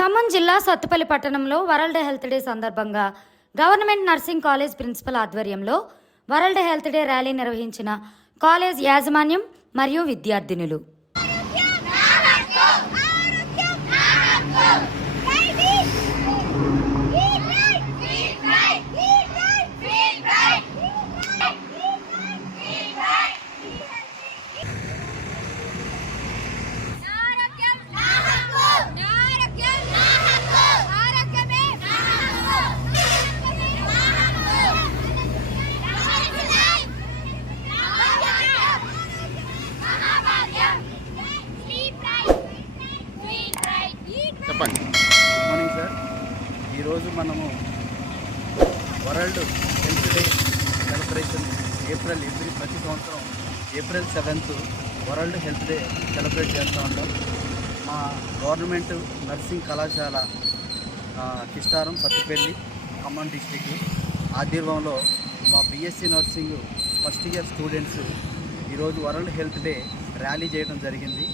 ఖమ్మం జిల్లా సత్తుపల్లి పట్టణంలో world health day సందర్భంగా గవర్నమెంట్ నర్సింగ్ కాలేజ్ ప్రిన్సిపల్ ఆధ్వర్యంలో వరల్డ్ హెల్త్ డే ర్యాలీ నిర్వహించిన కాలేజ్ యాజమాన్యం మరియు విద్యార్థినులు. చెప్పండి. గుడ్ మార్నింగ్ సార్ ఈరోజు మనము world health day celebration April every ప్రతి సంవత్సరం April seventh world health day celebrate చేస్తూ ఉంటాం మా గవర్నమెంట్ నర్సింగ్ కళాశాల ఆ, కిస్తారం సత్తుపల్లి ఖమ్మం డిస్టిక్ ఆధ్వర్యంలో మా BSc nursing first year students ఈరోజు వరల్డ్ హెల్త్ డే ర్యాలీ చేయడం జరిగింది.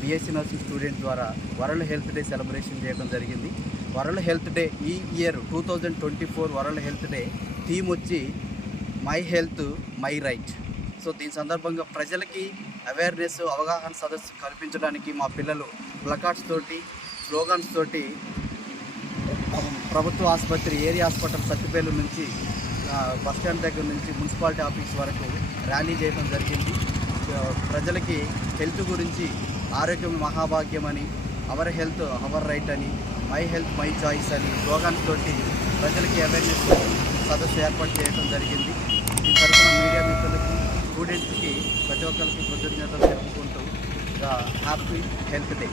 బీఎస్సీ నర్సింగ్ స్టూడెంట్ ద్వారా వరల్డ్ హెల్త్ డే సెలబ్రేషన్ చేయడం జరిగింది. వరల్డ్ హెల్త్ డే ఈ year two thousand twenty four world health day theme వచ్చి my health my right. So దీని సందర్భంగా ప్రజలకి అవేర్నెస్ అవగాహన సదస్సు కల్పించడానికి మా పిల్లలు ప్లకార్డ్స్ తోటి స్లోగన్స్ తోటి ప్రభుత్వ ఆసుపత్రి ఏరియా హాస్పిటల్ సత్తిపేలు నుంచి బస్ స్టాండ్ దగ్గర నుంచి మున్సిపాలిటీ ఆఫీస్ వరకు ర్యాలీ చేయడం జరిగింది. ప్రజలకి హెల్త్ గురించి ఆరోగ్యం మహాభాగ్యం అని అవర్ హెల్త్ అవర్ రైట్ అని మై హెల్త్ మై చాయిస్ అని స్లోగన్స్ తోటి ప్రజలకి అవేర్నెస్ సదస్సు ఏర్పాటు చేయడం జరిగింది. ఈ తరఫున మీడియా మిత్రులకి స్టూడెంట్స్కి ప్రతి ఒక్కరికి కృతజ్ఞతలు తెలుపుకుంటూ హ్యాపీ హెల్త్ డే.